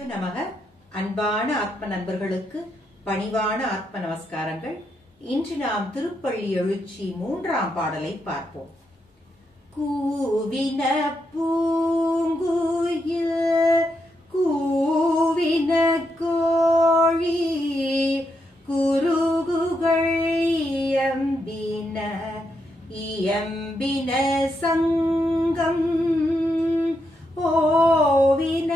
குருபியோ நமக. அன்பான ஆத்ம நண்பர்களுக்கு பணிவான ஆத்ம நமஸ்காரங்கள். இன்று நாம் திருப்பள்ளி எழுச்சி 3ஆம் பாடலை பார்ப்போம். கூவின பூங்குயில் கூவின கோழி குருகுகள் இயம்பின இயம்பின சங்கம் ஓவின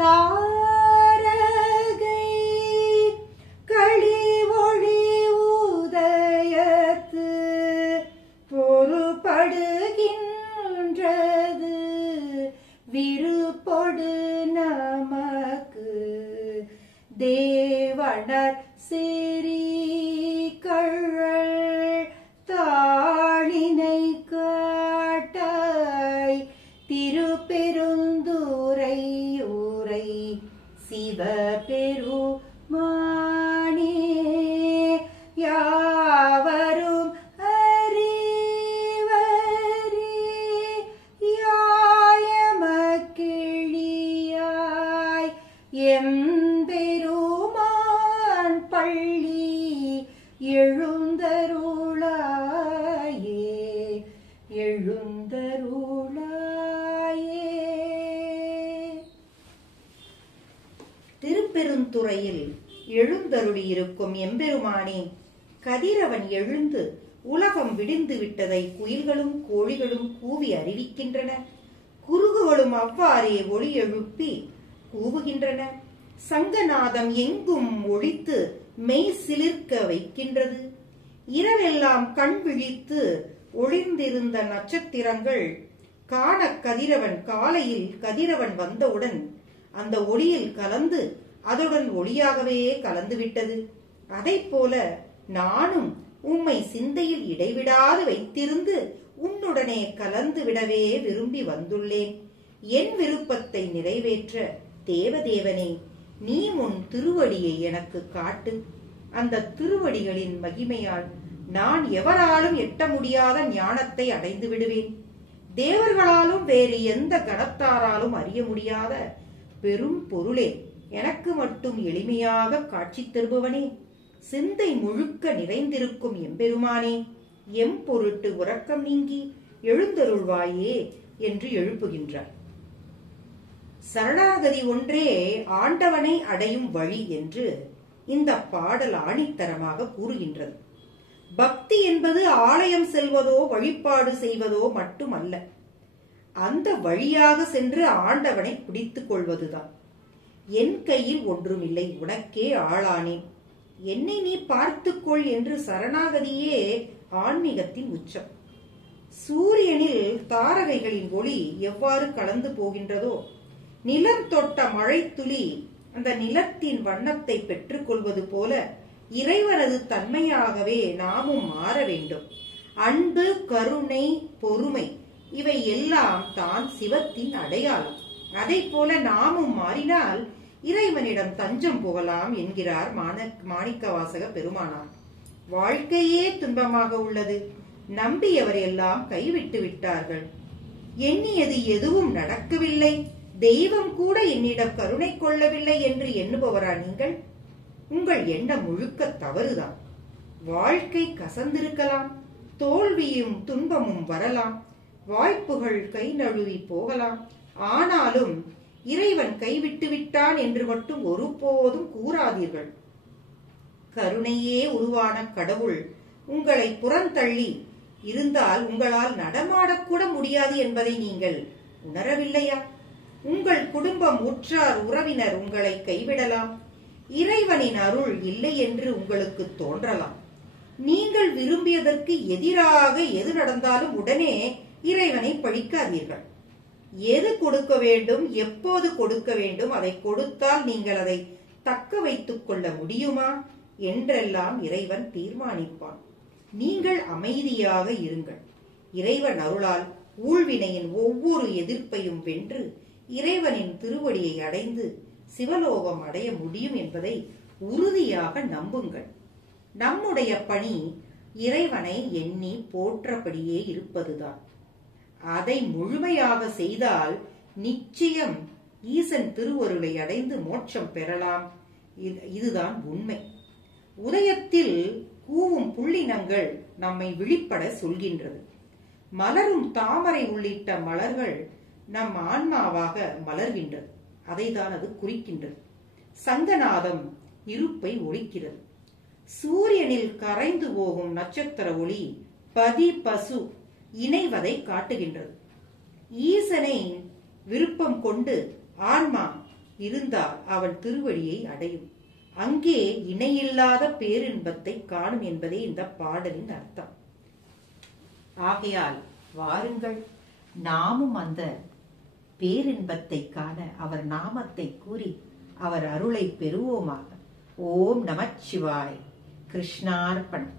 தாரகை களி ஒளி உதயத்து பொறுபடுகின்றது விருப்பொடு நமக்கு தேவனர் செறி கழல் தாளினை காட்டாய் திருப்பெருந்துறை உரை சிவபெருமானே யாவரும் அறிவரே யாயமக்கிழியாய் எம்பெருமான் பள்ளி எழுந்தருளாயே எழுந்தருளாயே. திருப்பெருந்துறையில் எழுந்தருளியிருக்கும் எம்பெருமானே, கதிரவன் எழுந்து உலகம் விடிந்து விட்டதை குயில்களும் கோழிகளும் கூவி அறிவிக்கின்றன. குருகுகளும் அவ்வாறே ஒளி எழுப்பி கூவுகின்றன. சங்கநாதம் எங்கும் ஒழித்து மெய் சிலிர்க்க வைக்கின்றது. இரவெல்லாம் கண் விழித்து ஒளிர்ந்திருந்த நட்சத்திரங்கள் காண கதிரவன் காலையில் கதிரவன் வந்தவுடன் அந்த ஒளியில் கலந்து அதுடன் ஒளியாகவே கலந்துவிட்டது. அதை போல நானும் உம்மை சிந்தையில் இடைவிடாது வைத்திருந்து உன்னுடனே கலந்து விடவே விரும்பி வந்துள்ளேன். என் விருப்பத்தை நிறைவேற்ற தேவதேவனே, நீ உன் திருவடியை எனக்கு காட்டு. அந்த திருவடிகளின் மகிமையால் நான் எவராலும் எட்ட முடியாத ஞானத்தை அடைந்து விடுவேன். தேவர்களாலும் வேறு எந்த கணத்தாராலும் அறிய முடியாத பெரும் பொருளே, எனக்கு மட்டும் எளிமையாக காட்சி தருபவனே, சிந்தை முழுக்க நிறைந்திருக்கும் எம்பெருமானே, எம் பொருட்டு உறக்கம் நீங்கி எழுந்தருள்வாயே என்று எழுப்புகின்றார். சரணாகதி ஒன்றே ஆண்டவனை அடையும் வழி என்று இந்த பாடல் ஆணித்தரமாக கூறுகின்றது. பக்தி என்பது ஆலயம் செல்வதோ வழிபாடு செய்வதோ மட்டுமல்ல, அந்த வழியாக சென்று ஆண்டவனை பிடித்துக் கொள்வதுதான். என் கையில் ஒன்றுமில்லை, உனக்கே ஆளானேன், என்னை நீ பார்த்துக்கொள் என்று சரணாகதியே ஆன்மீகத்தின் உச்சம். சூரியனில் தாரகைகளின் ஒளி எவ்வாறு கலந்து போகின்றதோ, நிலம் தொட்ட மழை துளி அந்த நிலத்தின் வண்ணத்தை பெற்றுக் கொள்வது போல இறைவனது தன்மையாகவே நாமும் மாற வேண்டும். அன்பு, கருணை, பொறுமை இவை எல்லாம் தான் சிவத்தின் அடையாளம். அதை போல நாமும் மாறினால் இறைவனிடம் தஞ்சம் புகலாம் என்கிறார் மாணிக்கவாசக பெருமானார். வாழ்க்கையே துன்பமாக உள்ளது, நம்பியவர் எல்லாம் கைவிட்டு விட்டார்கள், எண்ணியது எதுவும் நடக்கவில்லை, தெய்வம் கூட என்னிடம் கருணை கொள்ளவில்லை என்று எண்ணுபவரா நீங்கள்? உங்கள் எண்ணம் முழுக்க தவறுதான். வாழ்க்கை கசந்திருக்கலாம், தோல்வியும் துன்பமும் வரலாம், வாய்ப்புகள் கை நழுவி போகலாம். ஆனாலும் இறைவன் கைவிட்டு விட்டான் என்று மட்டும் ஒருபோதும் கூறாதீர்கள். கருணையே உருவான கடவுள் உங்களை புறந்தள்ளி இருந்தால் உங்களால் நடமாடக்கூட முடியாது என்பதை நீங்கள் உணரவில்லையா? உங்கள் குடும்பம், உற்றார், உறவினர் உங்களை கைவிடலாம். இறைவனின் அருள் இல்லை என்று உங்களுக்கு தோன்றலாம். நீங்கள் விரும்பியதற்கு எதிராக எது நடந்தாலும் உடனே இறைவனை பழிக்காதீர்கள். எது கொடுக்க வேண்டும், எப்போது கொடுக்க வேண்டும், அதை கொடுத்தால் நீங்கள் அதை தக்க வைத்துக் கொள்ள முடியுமா என்றெல்லாம் இறைவன் தீர்மானிப்பான். நீங்கள் அமைதியாக இருங்கள். இறைவன் அருளால் ஊழ்வினையின் ஒவ்வொரு எதிர்ப்பையும் வென்று இறைவனின் திருவடியை அடைந்து சிவலோகம் அடைய முடியும் என்பதை உறுதியாக நம்புங்கள். நம்முடைய பணி இறைவனை எண்ணி போற்றபடியே இருப்பதுதான். அதை முழுமையாக செய்தால் நிச்சயம் ஈசன் திருவருளை அடைந்து மோட்சம் பெறலாம். இதுதான் உண்மை. உதயத்தில் கூவும் புள்ளினங்கள் நம்மை விழிப்பட சொல்கின்றது. மலரும் தாமரை உள்ளிட்ட மலர்கள் நம் ஆன்மாவாக மலர்கின்றது. அதைதான் அது குறிக்கின்றது. சங்கநாதம் இருப்பை ஒழிக்கிறது. சூரியனில் கரைந்து போகும் நட்சத்திர ஒளி பதி பசு இணைவதை காட்டுகின்றது. ஈசனை விருப்பம் கொண்டு ஆன்மா இருந்தால் அவன் திருவடியை அடையும். அங்கே இணையில்லாத பேரின்பத்தை காணும் என்பதே இந்த பாடலின் அர்த்தம். ஆகையால் வாருங்கள், நாமும் அந்த பேரின்பத்தை காண அவர் நாமத்தை கூறி அவர் அருளை பெறுவோமாக. ஓம் நமச்சிவாய். கிருஷ்ணார்ப்பணம்.